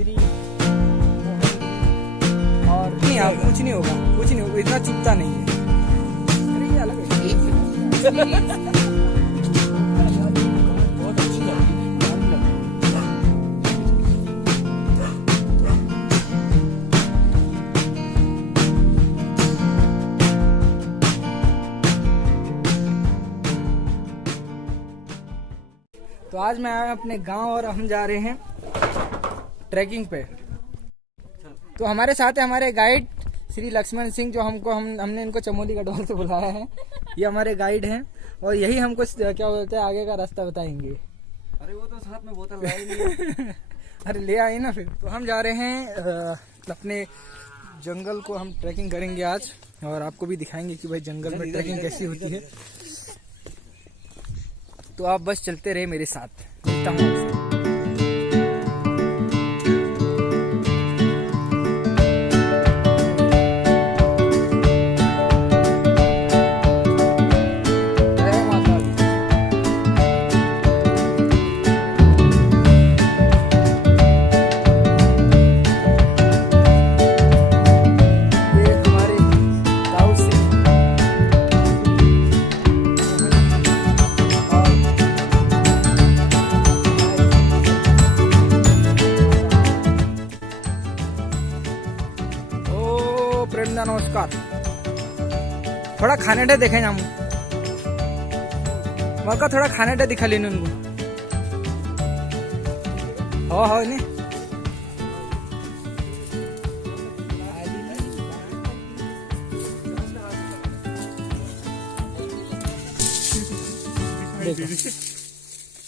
श्री और नहीं आप कुछ नहीं होगा, इतना चुभता नहीं है। अरे ये अलग है। बहुत अच्छी लगी। तो आज मैं आया अपने गांव और हम जा रहे हैं ट्रैकिंग पे। तो हमारे साथ है हमारे गाइड श्री लक्ष्मण सिंह, जो हमने इनको चमोली गढ़वाल से बुलाया है। ये हमारे गाइड हैं और यही हमको क्या बोलते हैं आगे का रास्ता बताएंगे। अरे वो तो साथ में बोतल लाए नहीं है। अरे ले आए ना फिर। तो हम जा रहे हैं अपने जंगल को, हम ट्रैकिंग करेंगे आज और आपको भी दिखाएंगे कि भाई जंगल में ट्रैकिंग कैसी होती है। तो आप बस चलते रहे मेरे साथ, मिलता हूँ आपसे। नमस्कार। थोड़ा खाने डे देखें हम मौका, थोड़ा खाने डे दिखा लेने उनको। हो नहीं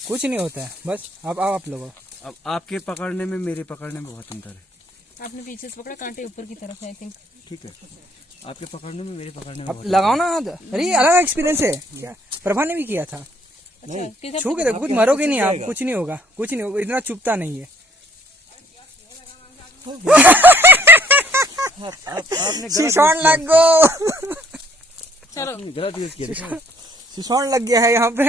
कुछ नहीं होता है, बस अब आओ आप लोग। अब आपके पकड़ने में मेरे पकड़ने में बहुत अंतर है। आपने पीछे से पकड़ा, कांटे ऊपर की तरफ है आई थिंक। ठीक है, आपके पकड़ने में मेरे पकड़ने में अब लगाओ ना। अरे अलग एक्सपीरियंस है क्या, प्रभा ने भी किया था। अच्छा, छू के देखो, कुछ मरोगे नहीं आप, कुछ नहीं होगा, इतना चुभता नहीं है। आपने सिसौन लग गो। चलो गलत यूज किया। सिसौन लग गया है यहाँ पे।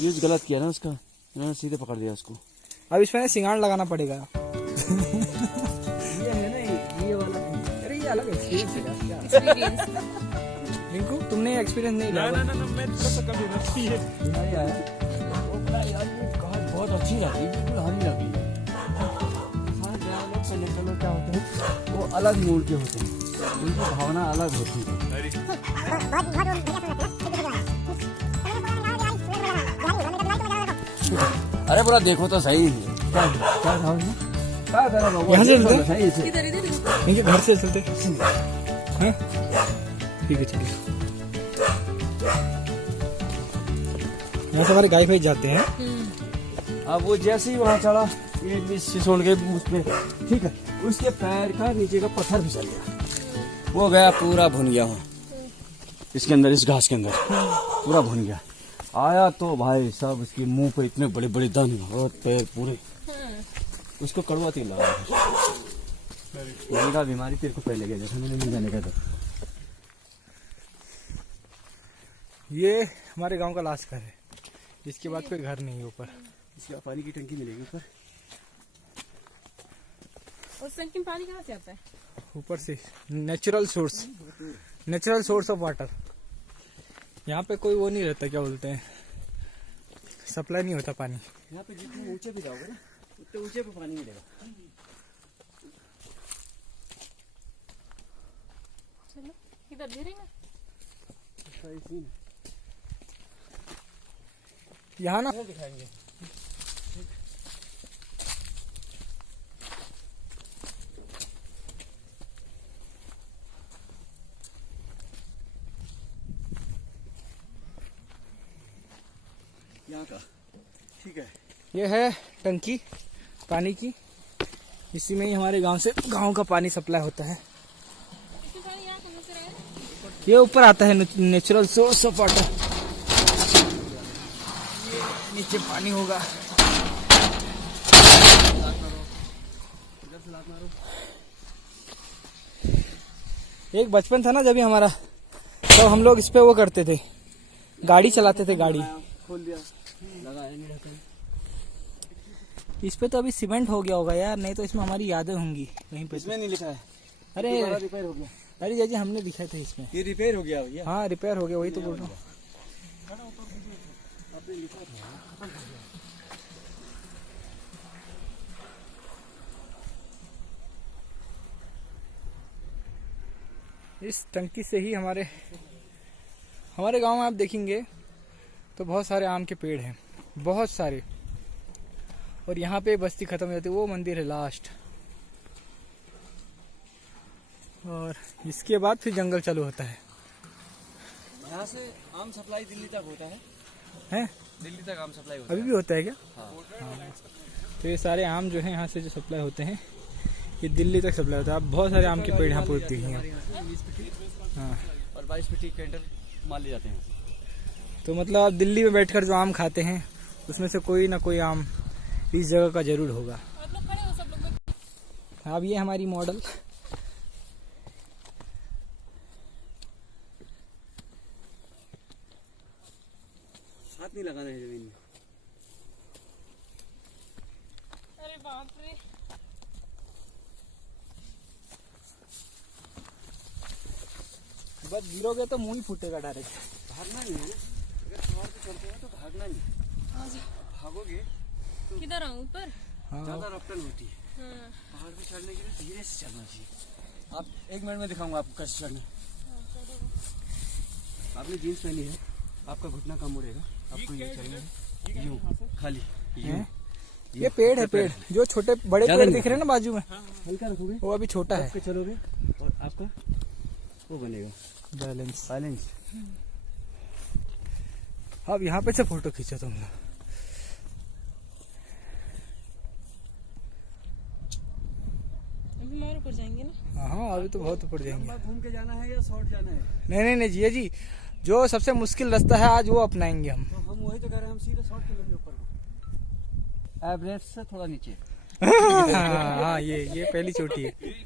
यूज गलत किया ना उसका, इन्होंने सीधे पकड़ दिया उसको। अब इसमें सिंगार लगाना पड़ेगा। ये है ना, ये वाला। अरे ये अलग एक्सपीरियंस एक्सपीरियंस। रिंकू तुमने एक्सपीरियंस नहीं लिया? ना मैं तो कभी रखी है नहीं आया। वो बड़ा यार ये कहां बहुत अच्छी लगी, बिल्कुल हरी लगी। सारे लोग पहले क्या होते हैं, वो अलग मूड के होते हैं, उनकी भावना अलग होती है। अरे बड़ा देखो तो सही है। क्या यहाँ से चलते सही से। इधर इधर इनके घर से चलते हैं। ठीक है चलिए। यहाँ से हमारे गाय भाई जाते हैं। अब वो जैसे ही वहाँ चढ़ा, ये सिसोन के उस पे, ठीक है, उसके पैर का नीचे का पत्थर फिसल गया। वो गया पूरा भुन गया वहाँ इसके अंदर, इस घास के अंदर पूरा भुन गया। आया तो भाई साहब उसके मुंह पे इतने बड़े बड़े दाने और पैर पूरे। उसको कड़वा तेल लगा। का बीमारी तेरे को पहले गया, जैसे मैंने नहीं जाने का था। ये हमारे गांव का लास्ट घर है, इसके बाद कोई घर नहीं है ऊपर। इसके बाद पानी की टंकी मिलेगी ऊपर। उस टंकी में पानी कहाँ से आता है? ऊपर से नेचुरल सोर्स ऑफ वाटर। यहाँ पे कोई वो नहीं रहता, क्या बोलते हैं, सप्लाई नहीं होता पानी। यहाँ पे जितने ऊंचे पे जाओगे ना, उतने ऊंचे पे पानी मिलेगा। चलो इधर दे रही ना। यहाँ ना दिखाएंगे। यहाँ का ठीक है। ये है टंकी पानी की, इसी में ही हमारे गांव का पानी सप्लाई होता है। इसमें पानी यहाँ कहाँ से रहा है? ये ऊपर आता है नेचुरल सोर्स ऑफ वाटर। नीचे पानी होगा। एक बचपन था ना जब भी हमारा, तो हम लोग इस पे वो करते थे, गाड़ी चलाते थे गाड़ी। खोल दिया, लगाया नहीं रहता है। इस पे तो अभी सीमेंट हो गया होगा यार, नहीं तो इसमें हमारी यादें होंगी वहीं पे। इसमें नहीं लिखा है। अरे रिपेयर हो गया। अरे जैसे हमने लिखा था इसमें। ये रिपेयर हो गया भैया। हाँ रिपेयर हो गया, वही तो बोल रहा हूँ। इस टंकी से ही हमारे गांव में आप देखेंगे तो बहुत सारे आम के पेड़ हैं, बहुत सारे। और यहाँ पे बस्ती खत्म हो जाती है, वो मंदिर है लास्ट। और इसके बाद फिर जंगल चालू होता है। यहाँ से आम सप्लाई दिल्ली तक होता है। हैं? दिल्ली तक आम सप्लाई होता अभी भी होता है क्या? हाँ। तो ये सारे आम जो है यहाँ से जो सप्लाई होते हैं ये दिल्ली तक सप्लाई होता है। आप बहुत सारे आम के पेड़ यहाँ पर दिखेंगे। हाँ, और 22 फीट टेंडर माल ले जाते हैं। तो मतलब आप दिल्ली में बैठकर जो आम खाते हैं उसमें से कोई ना कोई आम इस जगह का जरूर होगा। आप लोग खड़े हो सब लोग। अब ये हमारी मॉडल। हाथ नहीं लगाना है जमीन में। अरे बाप रे। बस गिरोगे तो मुंह ही फूटेगा डायरेक्ट। भागना नहीं है ना, अगर सवार पे चलते हैं तो भागना नहीं। भागोगे किधर आऊँ ऊपर? हाँ ज्यादा रफ्तार होती है। हाँ। पहाड़ पे चढ़ने के लिए धीरे से चलना चाहिए। आप 1 मिनट में दिखाऊंगा आपको कैसे चढ़ना। आपने जीन्स पहनी है, आपका घुटना कम मुड़ेगा, आपको ये चढ़ना है यूं खाली यूं। ये पेड़ है, पेड़ जो छोटे बड़े ज्यादा पेड़ नहीं। दिख रहे हैं ना बाजू में, हल्का रखोगे, वो अभी छोटा है। आपके चलोगे और आपका वो बनेगा बैलेंस। बैलेंस। अब यहाँ पे से फोटो खींचो तुम लोग। अभी और ऊपर जाएंगे ना। हाँ अभी तो बहुत ऊपर जाएंगे। लंबा घूम के जाना है या शॉर्ट जाना है? नहीं जिया जी, जो सबसे मुश्किल रास्ता है आज वो अपनाएंगे हम। तो हम वही तो कह रहे हैं, हम सीधे शॉर्ट चलेंगे ऊपर को, एवरेज से थोड़ा नीचे। हाँ ये पहली चोटी है।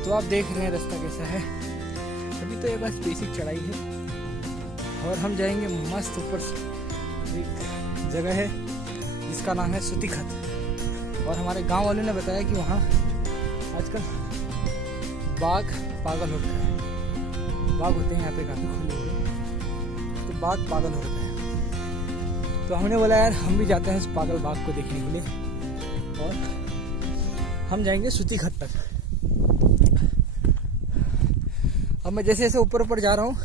तो आप देख रहे हैं रास्ता कैसा है। अभी तो ये बस बेसिक चढ़ाई है और हम जाएंगे मस्त ऊपर। एक जगह है जिसका नाम है सुतिखत, और हमारे गांव वालों ने बताया कि वहाँ आजकल बाघ पागल हो रखा है। बाघ होते हैं यहाँ पे काफ़ी खुले हुए, तो बाघ पागल हो रखा है। तो हमने बोला यार हम भी जाते हैं उस पागल बाघ को देखने के लिए, और हम जाएंगे सुतिखत तक। अब मैं जैसे जैसे ऊपर ऊपर जा रहा हूँ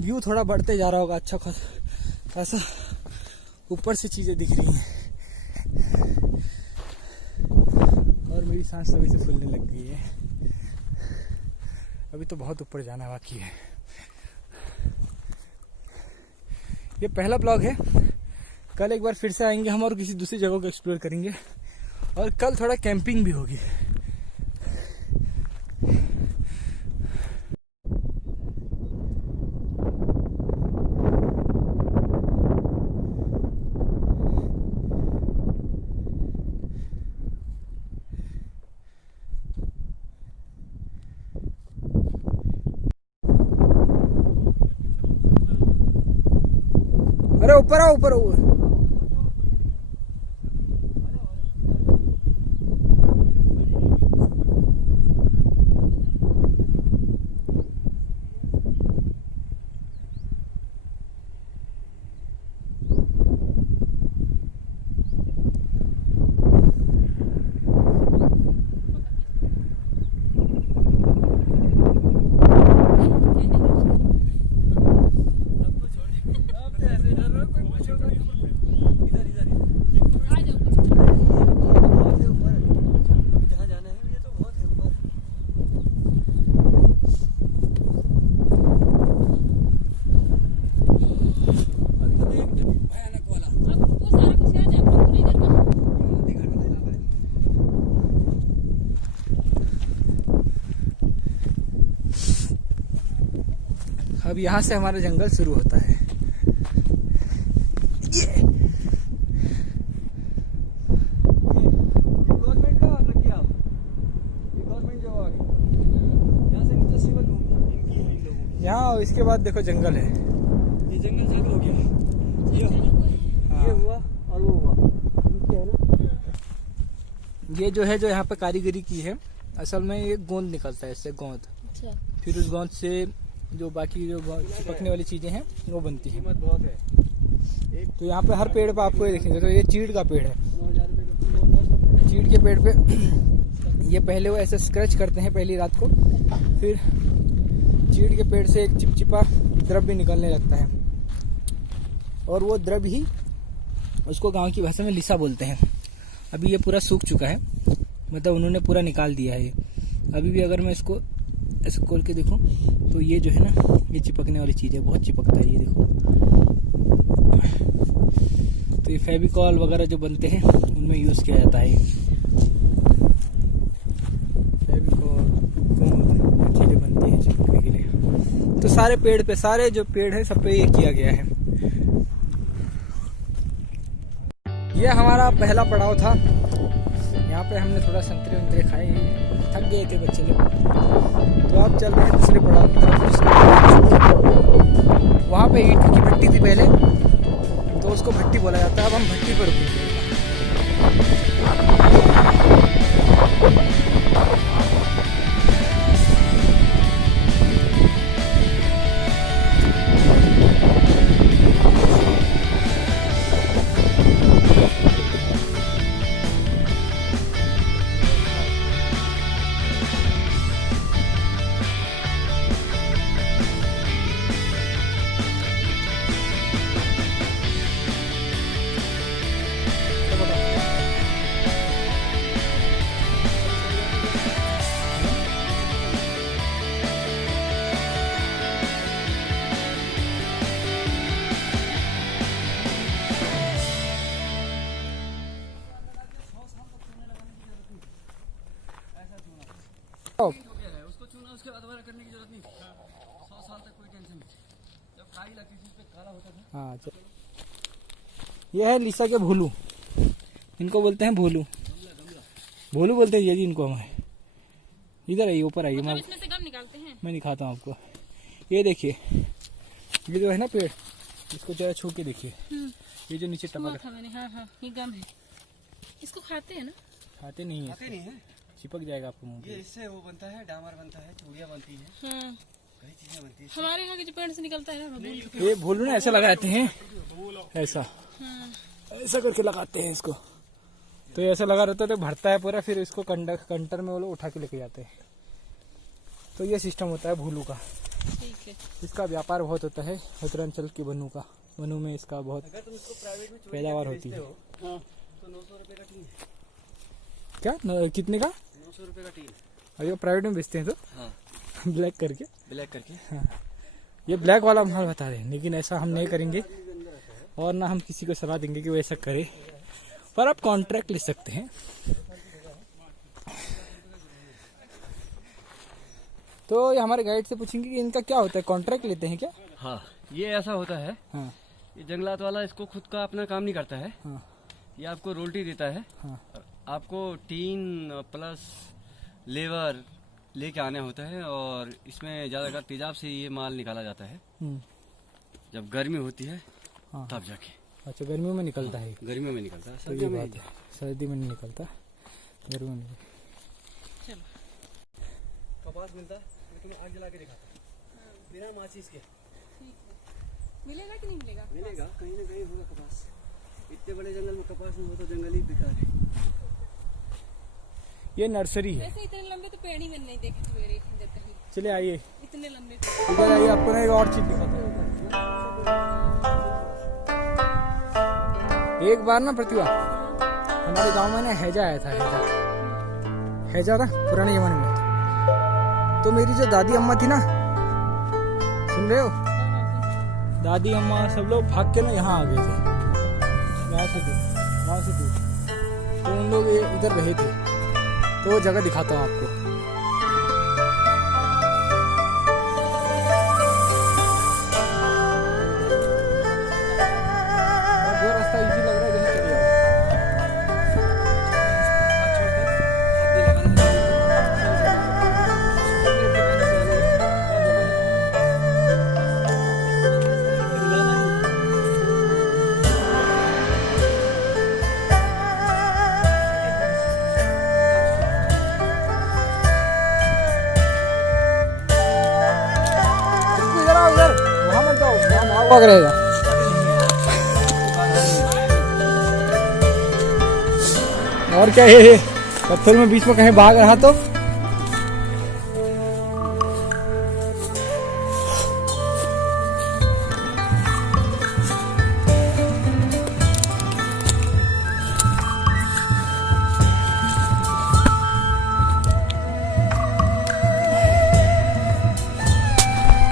व्यू थोड़ा बढ़ते जा रहा होगा, अच्छा खासा ऊपर से चीजें दिख रही हैं। और मेरी सांस अभी से फूलने लग गई है। अभी तो बहुत ऊपर जाना बाकी है। ये पहला ब्लॉग है। कल एक बार फिर से आएंगे हम और किसी दूसरी जगह को एक्सप्लोर करेंगे, और कल थोड़ा कैंपिंग भी होगी। अरे ऊपर आओ, ऊपर आओ। ऐसे डर रहे हो, कोई पूछोगे अब यहाँ से हमारा जंगल शुरू होता है। ये गवर्नमेंट का लग गया, ये गवर्नमेंट जो आगे यहाँ से नीचे सिविल होगी इनकी, इन लोगों की। यहाँ और इसके बाद देखो जंगल है। ये जंगल चालू हो गया, ये हुआ और वो हुआ, इनकी है ना। ये जो है जो यहाँ पे कारीगरी की है, असल में ये गोंद निकलता है इससे, गोंद। अच्छा। फिर उस गोंद से जो बाकी जो चिपकने वाली चीजें हैं वो बनती हैं। कीमत बहुत है। तो यहाँ पे हर पेड़ पे आपको ये देखेंगे, तो ये चीड़ का पेड़ है। 9,000 रुपये का चीड़ के पेड़ पे ये पहले वो ऐसे स्क्रच करते हैं पहली रात को, फिर चीड़ के पेड़ से एक चिपचिपा द्रव्य निकलने लगता है, और वो द्रव्य ही उसको गांव की भाषा में लिसा बोलते हैं। अभी ये पूरा सूख चुका है, मतलब उन्होंने पूरा निकाल दिया है ये। अभी भी अगर मैं इसको ऐसे खोल के देखूं तो ये जो है ना, ये चिपकने वाली चीज़ है, बहुत चिपकता है ये देखो। तो ये फेविकॉल वगैरह जो बनते हैं उनमें यूज़ किया जाता है। फेविकॉल गोंद चीज़ें बनती हैं चिपकने के लिए। तो सारे पेड़ पे, सारे जो पेड़ है सब पे ये किया गया है। ये हमारा पहला पड़ाव था। यहाँ पे हमने थोड़ा संतरे वंतरे खाए, थक गए थे बच्चे लोग। तो अब चल रहे हैं दूसरे पड़ाव की तरफ। वहाँ पे ईंट की भट्टी थी पहले, तो उसको भट्टी बोला जाता है। अब हम भट्टी पर रुकेंगे। उसको चूना उसके बाद दोबारा करने की जरूरत नहीं। 100 साल तक कोई टेंशन नहीं। जब काई लगती थी उस पे काला होता था। हाँ चलो, ये है लिसा के भोलू, इनको बोलते हैं भोलू। भोलू बोलते हैं जी इनको हमारे। इधर आइए, ऊपर आइए, मैं इसमें से गम निकालते हैं। मैं दिखाता हूँ आपको। ये देखिए, ये जो है ना पेड़, इसको जरा छू के देखिए। ये जो नीचे छुआ टपक, था मैंने। हाँ हाँ, ये गम है। इसको खाते हैं ना? खाते नहीं है, खाते नहीं है, चिपक जाएगा आपको मुंह ये पे। इससे वो बनता है, डामर बनता है, चूड़ियाँ बनती है, हाँ, कई चीजें बनती है। हमारे यहाँ के जो पेड़ से निकलता है ना बबूल। ये भोलू ना ऐसा लगाते हैं, ऐसा हाँ, ऐसा करके लगाते हैं इसको। तो ये ऐसा लगा रहता है तो भरता है पूरा, फिर इसको कंटर में वो लोग उठा के लेके जाते हैं। तो ये सिस्टम होता है भोलू का। ठीक है। इसका व्यापार बहुत होता है उत्तरांचल के वनों का। वनों में इसका बहुत अगर तुम इसको प्राइवेट में पैदावार होती है। हाँ, तो 900 रुपये का टीन है। क्या कितने का? 900 रुपये का टीन। अरे प्राइवेट में बेचते हैं तो हाँ, ब्लैक करके। ब्लैक करके। ये ब्लैक वाला माल बता रहे हैं, लेकिन ऐसा हम नहीं करेंगे और ना हम किसी को सलाह देंगे कि वो ऐसा करे, पर आप कॉन्ट्रैक्ट ले सकते हैं। तो ये हमारे गाइड से पूछेंगे कि इनका क्या होता है, कॉन्ट्रैक्ट लेते हैं क्या? हाँ, ये ऐसा होता है। हाँ ये जंगलात वाला इसको खुद का अपना काम नहीं करता है। हाँ ये आपको रोल्टी देता है। हाँ। आपको टीन प्लस लेबर लेके आने होता है, और इसमें ज़्यादातर तेजाब से ये माल निकाला जाता है। जब गर्मी होती है हाँ। तब जाके। अच्छा, गर्मियों में निकलता है। गर्मियों में निकलता है, तो सर्दियों ये में बात है, सर्दी में नहीं निकलता, गर्मियों में। कपास मिलता है, मैं तुम्हें आग जला के दिखाता हूँ, बिना माचिस के। मिलेगा कि नहीं मिलेगा? मिलेगा, कहीं ना कहीं होगा कपास। इतने बड़े जंगल में कपास नहीं हो तो जंगल ही बेकार है। ये नर्सरी है। वैसे इतने लंबे तो पेड़ ही मैंने नहीं देखे सवेरे इधर कहीं। चले आइए, इतने लंबे इधर आइए, आपको ना एक और चीज दिखाता हूँ। एक बार ना प्रतिभा, हमारे गांव में ना हैजा आया था। हैजा था पुराने जमाने में। तो मेरी जो दादी अम्मा थी ना, सुन रहे हो, दादी अम्मा सब लोग भाग के ना यहाँ आ गए थे, गाँव से दूर। तो उन लोग इधर रहे थे, तो वो जगह दिखाता हूँ आपको। रहेगा। और क्या है, पत्थर में बीच में कहीं भाग रहा तो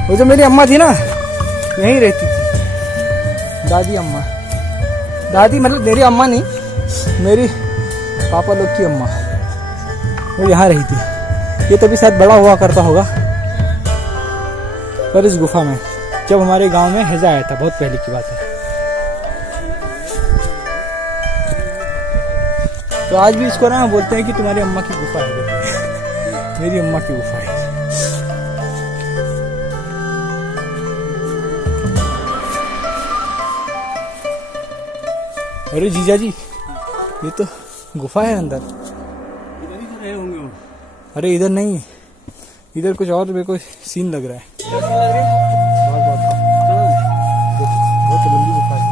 वो जो मेरी अम्मा थी ना, यहीं रहती थी, दादी अम्मा। दादी मतलब मेरी अम्मा नहीं, मेरी पापा लोग की अम्मा, वो यहाँ रही थी। ये तभी शायद बड़ा हुआ करता होगा पर इस गुफा में, जब हमारे गांव में हैजा आया था, बहुत पहले की बात है। तो आज भी इसको ना बोलते हैं कि तुम्हारी अम्मा की गुफा है। मेरी अम्मा की गुफा है। अरे जीजा जी, ये तो गुफा है अंदर। इधर ही रहे होंगे वो। अरे इधर नहीं, इधर कुछ और मेरे को सीन लग रहा है। बहुत लंबी गुफा है।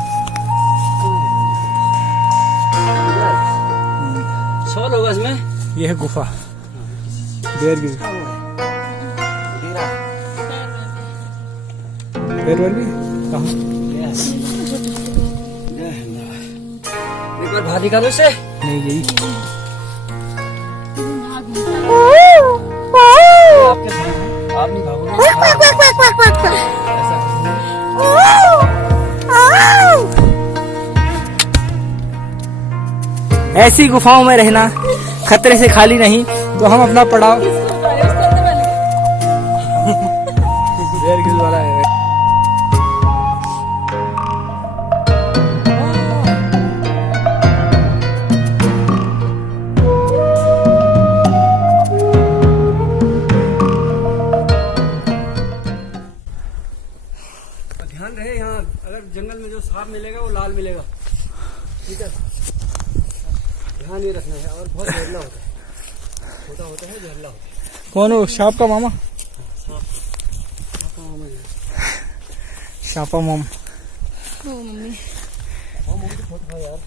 सवाल होगा इसमें। ये है गुफा, बेर की बेर भी कहाँ? एक बार बाहर निकालो इसे। नहीं गई। आपके साथ आप नहीं भागोगे। ऐसी गुफाओं में रहना खतरे से खाली नहीं, तो हम अपना पड़ाव बेर ग्रिल वाला है। ध्यान रहे यहाँ, अगर जंगल में जो सांप मिलेगा वो लाल मिलेगा, ठीक है। ध्यान ये रखना है। और बहुत जहरीला होता है, छोटा होता है, जहरीला होता है। कौन हो? सांप का मामा? शापा मम। मम्मी यार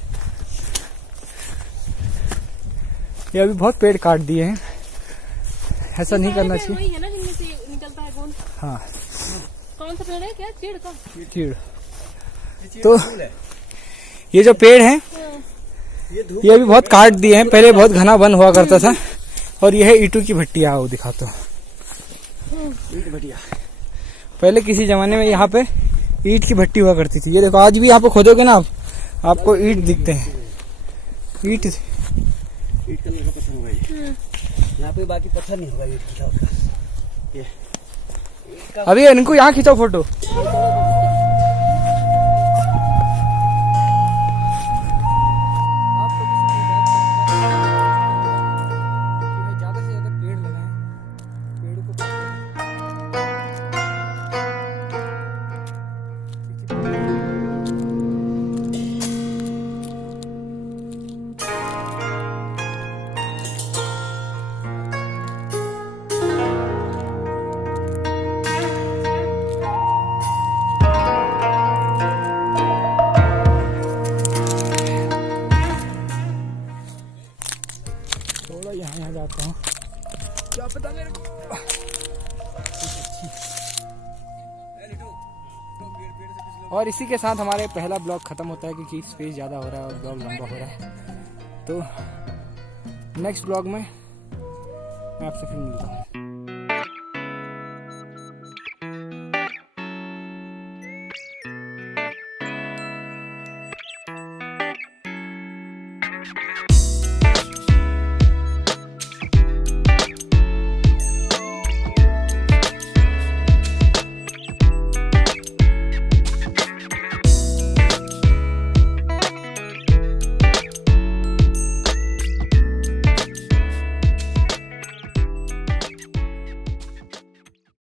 ये अभी बहुत पेड़ काट दिए हैं, ऐसा नहीं करना चाहिए। वही है ना जिनमें से निकलता है कौन? हाँ, कौन सा पेड़ है? क्या चीड़ का? कीड़। तो ये जो पेड़ हैं, ये अभी बहुत काट दिए हैं। पहले बहुत घना वन हुआ करता था। और ये है ईंटों की भट्टियां, वो दिखाता हूँ। ईंट भटिया। पहले किसी जमाने में यहाँ पे ईंट की भट्टी हुआ करती थी। ये देखो, आज भी यहाँ पे खोदोगे ना आप, आपको ईंट दिखते हैं। ईंट ईंट कलर का पत्थर होगा ये। यहाँ पे बाकी पत्थर नहीं होगा ईंट का। ये अभी इनको यहाँ खींचो फोटो। ज्यादा से ज्यादा पेड़ लगाएं, पेड़ को थोड़ा यहाँ जाता हूँ, क्या पता मेरे को। और इसी के साथ हमारे पहला ब्लॉग खत्म होता है, क्योंकि स्पेस ज़्यादा हो रहा है और ब्लॉग लंबा हो रहा है। तो नेक्स्ट ब्लॉग में मैं आपसे फिर मिलता हूँ।